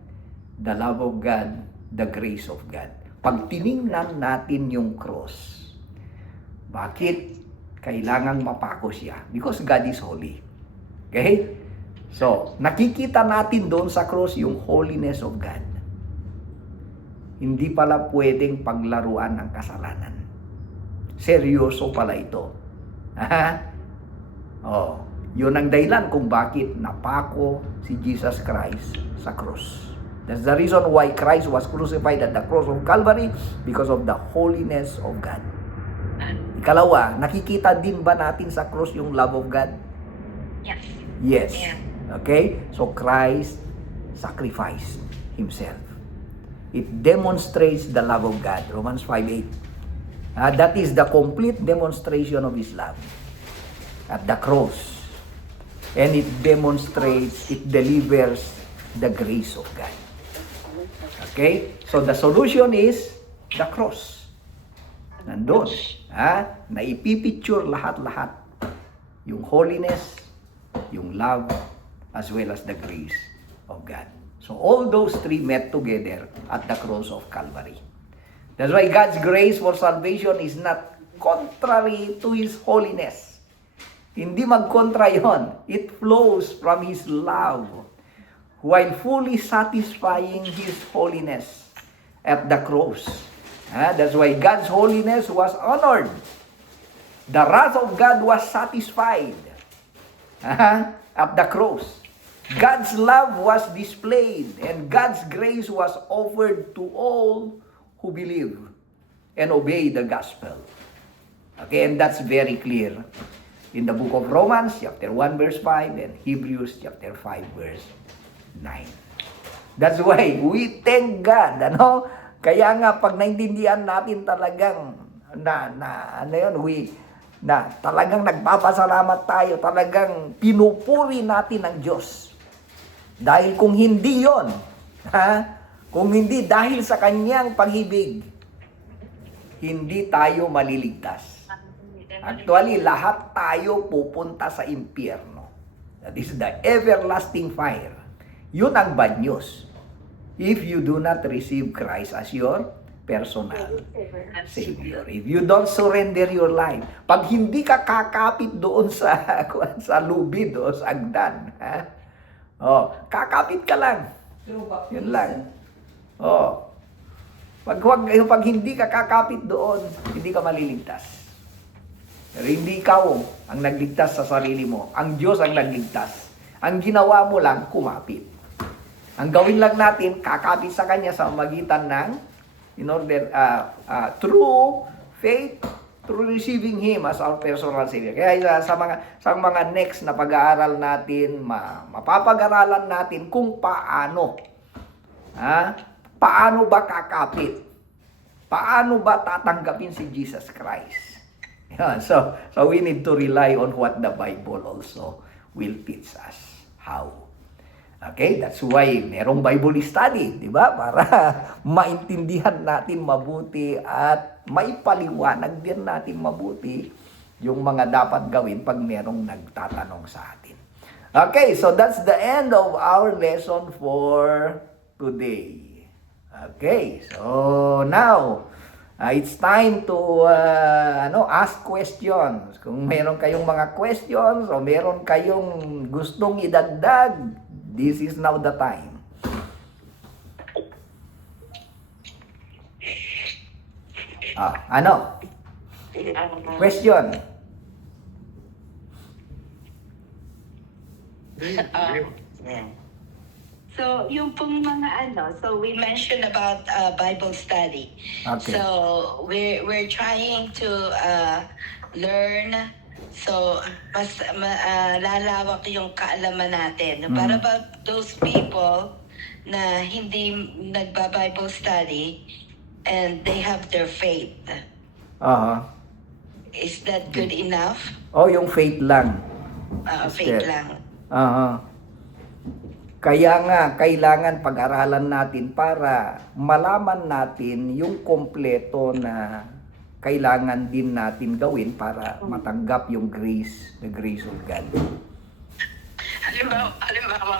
the love of God, the grace of God. Pag tiningnan natin yung cross, bakit kailangang mapako siya? Because God is holy. Okay? So, nakikita natin doon sa cross yung holiness of God. Hindi pala pwedeng paglaruan ng kasalanan. Seryoso pala ito. Yun ang dahilan kung bakit napako si Jesus Christ sa cross. That's the reason why Christ was crucified at the cross of Calvary, because of the holiness of God. Ikalawa, nakikita din ba natin sa cross yung love of God? Yes. Yes. Yeah. Okay? So Christ sacrificed Himself. It demonstrates the love of God. Romans 5:8. That is the complete demonstration of His love at the cross. And it demonstrates, it delivers the grace of God. Okay? So the solution is the cross. Nandun. Na ipipicture lahat-lahat. Yung holiness, yung love, as well as the grace of God. So all those three met together at the cross of Calvary. That's why God's grace for salvation is not contrary to His holiness. Hindi magkontra yon. It flows from His love while fully satisfying His holiness at the cross. That's why God's holiness was honored. The wrath of God was satisfied at the cross. God's love was displayed and God's grace was offered to all who believe and obey the gospel. Okay, and that's very clear in the book of Romans, chapter 1, verse 5, and Hebrews, chapter 5, verse 9. That's why we thank God, Kaya nga, pag naintindihan natin talagang, talagang nagpapasalamat tayo, talagang pinupuri natin ang Diyos. Dahil kung hindi yon, kung hindi dahil sa Kanyang pag-ibig, hindi tayo maliligtas. Actually, lahat tayo pupunta sa impyerno. That is the everlasting fire. Yun ang bad news. If you do not receive Christ as your personal Savior. If you don't surrender your life. Pag hindi ka kakapit doon sa lubid o sa agdan. Kakapit ka lang. Yun lang. Pag hindi ka kakapit doon, hindi ka maliligtas. Pero hindi ikaw ang nagligtas sa sarili mo. Ang Diyos ang nagligtas. Ang ginawa mo lang, kumapit. Ang gawin lang natin, kakapit sa Kanya sa magitan ng true faith, through receiving Him as our personal Savior. Kaya sa mga next na pag-aaral natin, mapapag-aralan natin kung paano. Paano ba kakapit? Paano ba tatanggapin si Jesus Christ? Yan. So we need to rely on what the Bible also will teach us. How? Okay, that's why merong Bible study, di ba? Para maintindihan natin mabuti at maipaliwanag din natin mabuti yung mga dapat gawin pag merong nagtatanong sa atin. Okay, so that's the end of our lesson for today. Okay, so now it's time to ask questions. Kung meron kayong mga questions o meron kayong gustong idagdag, this is now the time. Ano? Question. So, yung pong mga so we mentioned about Bible study. Okay. So, we're trying to learn, so mas lalawak yung kaalaman natin. Para about those people na hindi nagba-Bible study and they have their faith. Is that good enough? Oh, yung faith lang. Faith Yes. lang. Kaya nga, kailangan pag-aralan natin para malaman natin yung kompleto na kailangan din natin gawin para matanggap yung grace, the grace of God. Halimbawa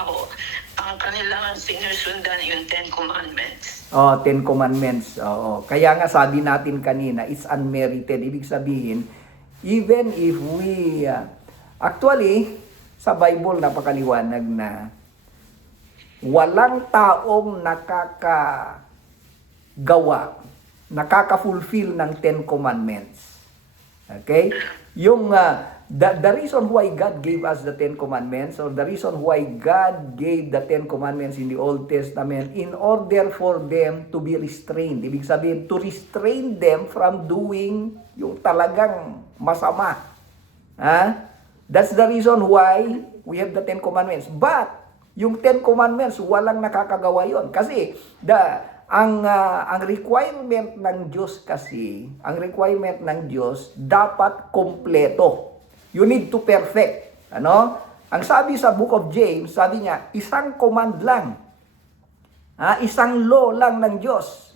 ko, ang kanilang sinusundan yung 10 Commandments. Oh, 10 Commandments. Oo. Kaya nga sabi natin kanina, it's unmerited. Ibig sabihin, even if we, actually, sa Bible napakaliwanag na walang taong nakaka-fulfill ng 10 Commandments. Okay? Yung, the reason why God gave us the 10 Commandments, or the reason why God gave the 10 Commandments in the Old Testament, in order for them to be restrained. Ibig sabihin, to restrain them from doing yung talagang masama. That's the reason why we have the 10 Commandments. But, yung 10 Commandments, walang nakakagawa yon. Kasi, ang requirement ng Diyos dapat kompleto. You need to perfect. Ang sabi sa Book of James, sabi niya, isang command lang. Isang law lang ng Diyos.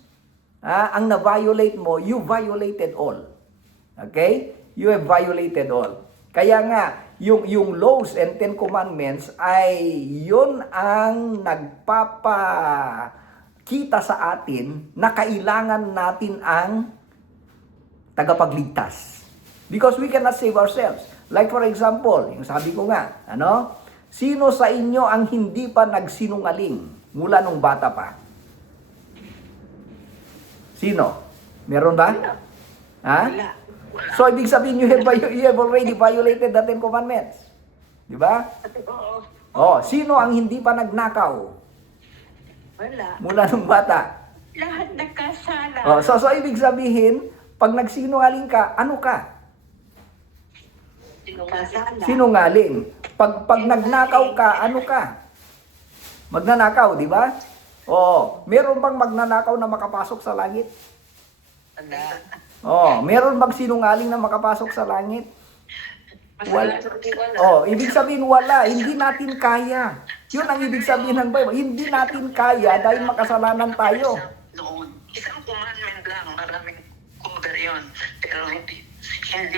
Ang na-violate mo, you violated all. Okay? You have violated all. Kaya nga, yung laws and 10 commandments ay yun ang nagpapakita sa atin na kailangan natin ang tagapagligtas. Because we cannot save ourselves. Like for example, yung sabi ko nga, sino sa inyo ang hindi pa nagsinungaling mula nung bata pa? Sino? Meron ba? Wala. So, ibig sabihin, you have already violated the 10 Commandments. Di ba? Sino ang hindi pa nagnakaw? Wala. Mula nung bata. Lahat nagkasala. So, ibig sabihin, pag nagsinungaling ka, ano ka? Kasala. Sinungaling. Pag nagnakaw ka, ano ka? Magnanakaw, di ba? Meron bang magnanakaw na makapasok sa langit? Meron bang sinungaling na makapasok sa langit? Wala. Ibig sabihin wala. Hindi natin kaya. Yun ang ibig sabihin ng Bible. Hindi natin kaya dahil makasalanan tayo. Noon, isang commandment lang, maraming cover yun. Pero hindi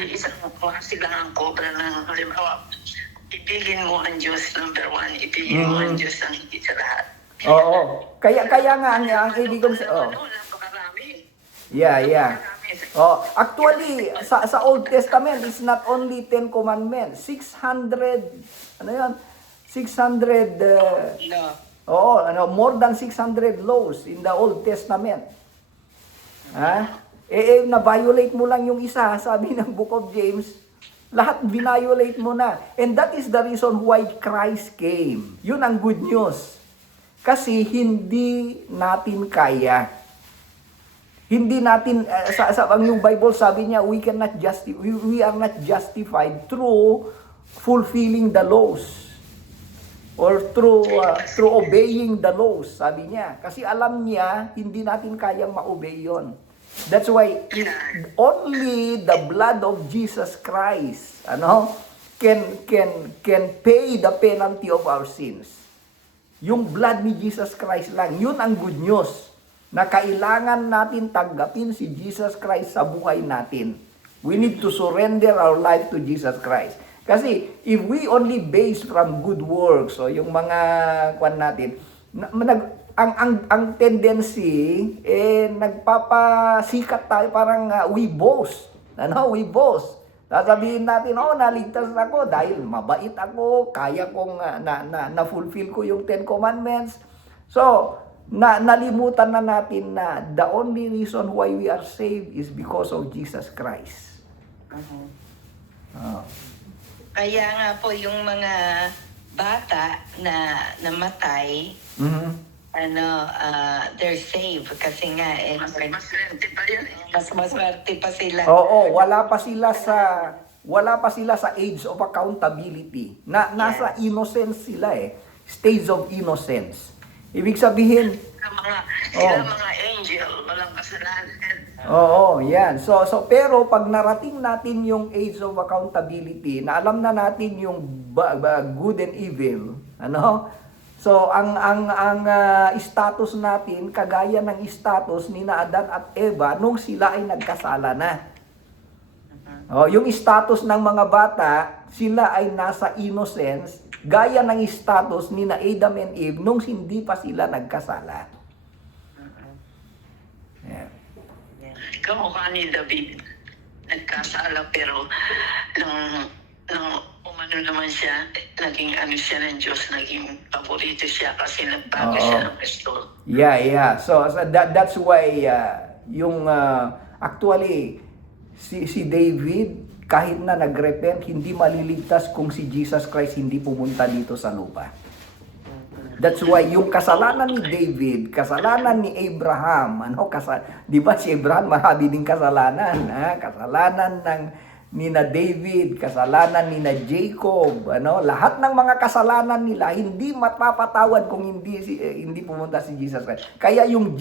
isang klase lang ang cover ng halimbawa. Ibigin mo ang Diyos, number 1. Ibigin mo ang Diyos ang hindi sa lahat. Kaya nga ang ibig kong Napakarami. Yeah. Actually, sa Old Testament, it's not only 10 commandments. 600, 600, more than 600 laws in the Old Testament. Ha? Na-violate mo lang yung isa, sabi ng Book of James, lahat violate mo na. And that is the reason why Christ came. Yun ang good news. Kasi hindi natin kaya. Hindi natin, ang yung Bible sabi niya, we are not justified through fulfilling the laws. Or through obeying the laws, sabi niya. Kasi alam niya, hindi natin kayang ma-obey yun. That's why only the blood of Jesus Christ, can pay the penalty of our sins. Yung blood ni Jesus Christ lang, yun ang good news. Na kailangan natin tanggapin si Jesus Christ sa buhay natin. We need to surrender our life to Jesus Christ. Kasi if we only base from good works, so yung mga kwan natin, ang tendency nagpapasikat tayo, parang we boast. We boast. Sasabihin natin, naligtas ako dahil mabait ako, kaya kong na-fulfill ko yung 10 Commandments. So, nalimutan na natin na the only reason why we are saved is because of Jesus Christ. Kaya nga po yung mga bata na namatay, they're saved kasi nga Maswerte pa yun. mas maswerte pa sila. Oo, wala pa sila sa age of accountability. Nasa innocence sila stage of innocence. Ibig sabihin, Sila mga angel, walang kasalanan. oo, yan. So pero pag narating natin yung age of accountability, na alam na natin yung good and evil, So ang status natin kagaya ng status ni Adan at Eva nung sila ay nagkasala na. Yung status ng mga bata, sila ay nasa innocence, gaya ng status ni Adam and Eve nung hindi pa sila nagkasala. Yeah. Kamukha ni David, nagkasala pero nung umano naman siya, naging siya ng Diyos, naging paborito siya kasi nagbago siya ng Kristo. Yeah. So that's why actually si David, kahit na nagrepent, hindi maliligtas kung si Jesus Christ hindi pumunta dito sa lupa. That's why yung kasalanan ni David, kasalanan ni Abraham, di ba si Abraham marami ding kasalanan, kasalanan ni David, kasalanan ni Jacob, lahat ng mga kasalanan nila hindi mapapatawad kung hindi pumunta si Jesus Christ. Kaya yung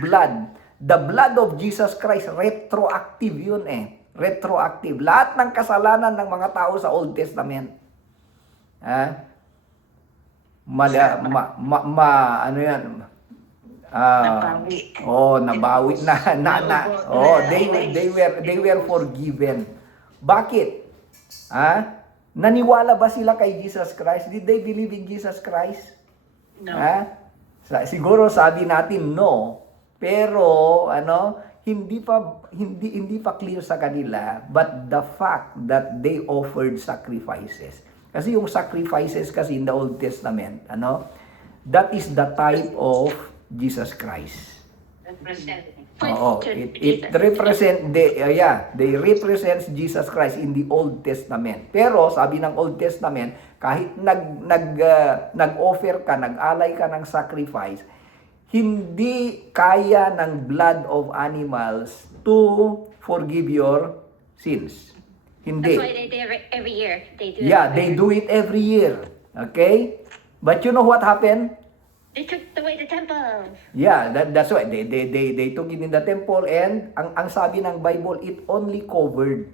blood, the blood of Jesus Christ, retroactive yun retroactive. Lahat ng kasalanan ng mga tao sa Old Testament. Nabawi they were forgiven. Bakit? Naniwala ba sila kay Jesus Christ? Did they believe in Jesus Christ? No. Siguro sabi natin no. Pero hindi pa clear sa kanila, but the fact that they offered sacrifices. Kasi yung sacrifices kasi in the Old Testament, that is the type of Jesus Christ. It represent they represents Jesus Christ in the Old Testament. Pero sabi ng Old Testament, kahit nag-offer ka, nag-alay ka ng sacrifice, hindi kaya ng blood of animals to forgive your sins. Hindi. That's why they do it every year. They do it every year. Okay? But you know what happened? They took away the temple. Yeah, that's why they took it in the temple, and ang sabi ng Bible, it only covered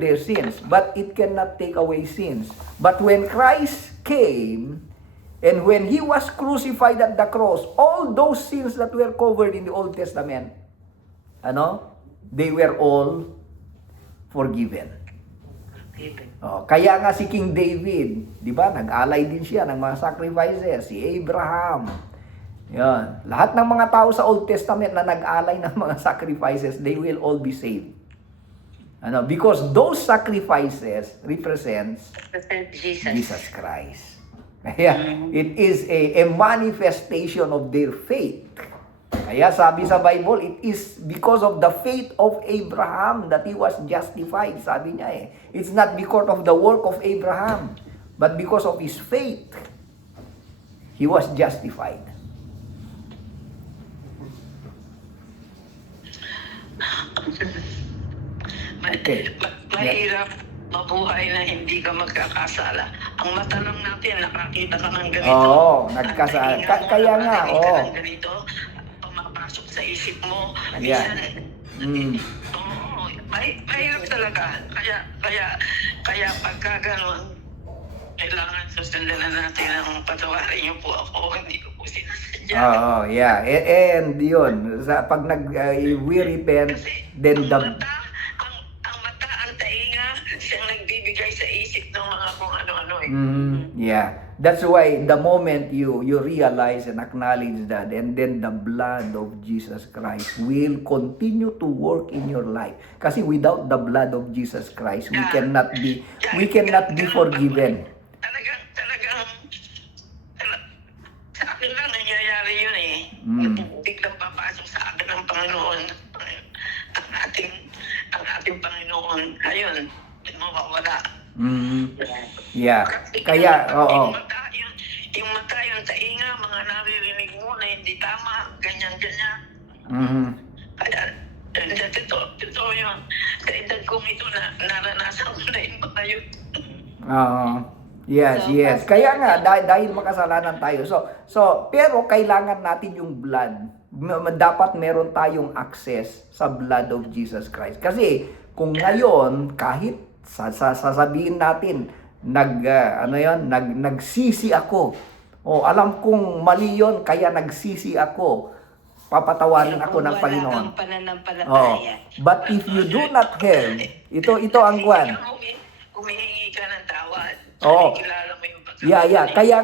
their sins, but it cannot take away sins. But when Christ came, and when He was crucified at the cross, all those sins that were covered in the Old Testament, they were all forgiven. Kaya nga si King David, di ba, nag-alay din siya ng mga sacrifices, si Abraham. Yan. Lahat ng mga tao sa Old Testament na nag-alay ng mga sacrifices, they will all be saved. Because those sacrifices represents Jesus Christ. Kaya it is a manifestation of their faith. Kaya sabi sa Bible, it is because of the faith of Abraham that he was justified. Sabi niya eh. It's not because of the work of Abraham, but because of his faith, he was justified. Okay. Mahirap mabuhay na hindi ka magkakasala. Ang mata lang natin, nakakita ka ng ganito. Oo, nagkasala. Kaya nga, nakakita oo. ng ganito, pumapasok sa isip mo. Yeah. Minsan, oo, mahirap talaga. Kaya pagka ganun, kailangan susundan na natin ang patawarin niyo po ako. Hindi ko po sinasadya. Oo, yeah. And yun, pag we repent, then ang mata, ang tainga, siyang nagbibigay sa isip ng mga kung ano-ano eh. Yeah. That's why the moment you realize and acknowledge that, and then the blood of Jesus Christ will continue to work in your life. Kasi without the blood of Jesus Christ, we cannot be forgiven. Talagang, sa akin lang nangyayari yun eh. Biglang papasok sa akin ng Panginoon. Ang ating Panginoon. Ayun, mawawala. Yeah. Kaya, oo. Yung mata, yung tainga, mga naririnig mo na hindi tama, ganyan-ganyan. Kaya, totoo yun. Sa edad kong ito, naranasan ko na yung mga yun. Oo. Yes, So, yes. Pastor, Kaya nga, dahil makasalanan tayo. So, pero kailangan natin yung blood. Dapat meron tayong access sa blood of Jesus Christ. Kasi, kung ngayon, kahit sasabihin natin, nagsisi ako. O, alam kong mali yun, kaya nagsisi ako. Papatawarin ako ng Panginoon. Wala kang pananampalataya. Oh. But if you do not have, ito ang kwan. Humihingi ka ng tawad. Oo. Kilala mo yung Yeah. Kaya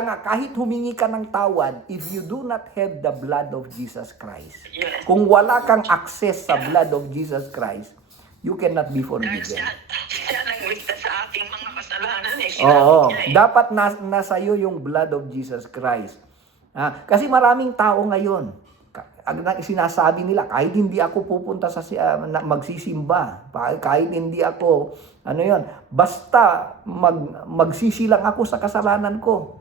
nga, kahit humingi ka ng tawad, if you do not have the blood of Jesus Christ, Yes. kung wala kang access sa blood of Jesus Christ, you cannot be Dahil forgiven. siya nagligtas sa ating mga kasalanan eh. Oo. Sinabi niya eh. Dapat nasa iyo yung blood of Jesus Christ. Kasi maraming tao ngayon, sinasabi nila, kahit hindi ako pupunta sa magsisimba, kahit hindi ako, basta magsisi lang ako sa kasalanan ko,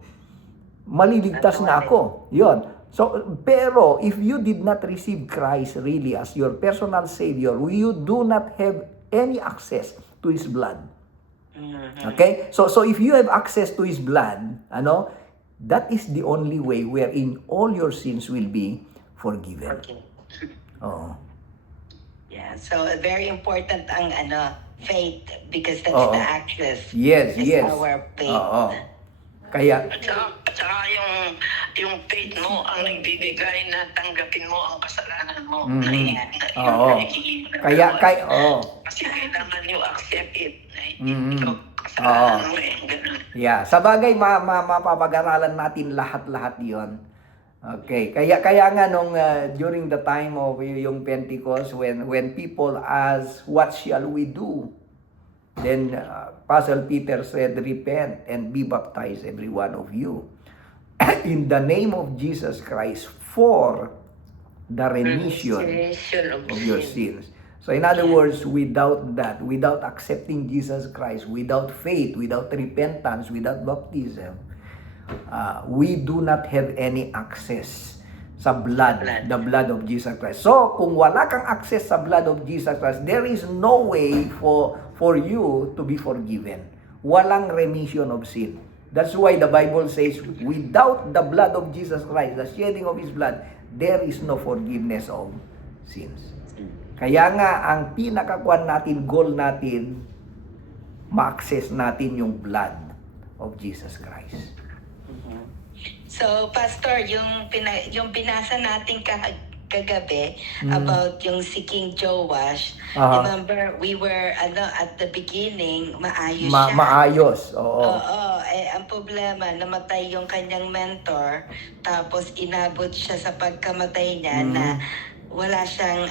maliligtas na ako. Yon. So, pero if you did not receive Christ really as your personal Savior, you do not have any access to His blood. Okay? So if you have access to His blood, that is the only way wherein all your sins will be forgiven. Okay. Oo. Yeah, so very important ang faith because that's Oo. the access. Yes, is yes. our faith. Oo. Kaya, At saka yung faith mo ang nagbibigay na tanggapin mo ang kasalanan mo. Oo. Kaya, Kasi kailangan you accept it. Mhm. Ikaw, kasalanan mo eh. Ganun. yeah, sa bagay mapapag-aralan natin lahat-lahat 'yon. Okay, kaya nga nung during the time of yung Pentecost, when people ask, what shall we do? Then Apostle Peter said, repent and be baptized every one of you in the name of Jesus Christ for the remission of your sins. So in other words, without that, without accepting Jesus Christ, without faith, without repentance, without baptism, we do not have any access sa blood, the blood of Jesus Christ. So, kung wala kang access sa blood of Jesus Christ, there is no way for you to be forgiven. Walang remission of sin. That's why the Bible says, without the blood of Jesus Christ, the shedding of His blood, there is no forgiveness of sins. Kaya nga, ang pinakakuan natin, goal natin, ma-access natin yung blood of Jesus Christ. So, Pastor, yung binasa natin kagabi about yung si King Joash, remember, we were, at the beginning, maayos siya. Maayos, oo. Oo, ang problema, namatay yung kanyang mentor, tapos inabot siya sa pagkamatay niya na wala siyang,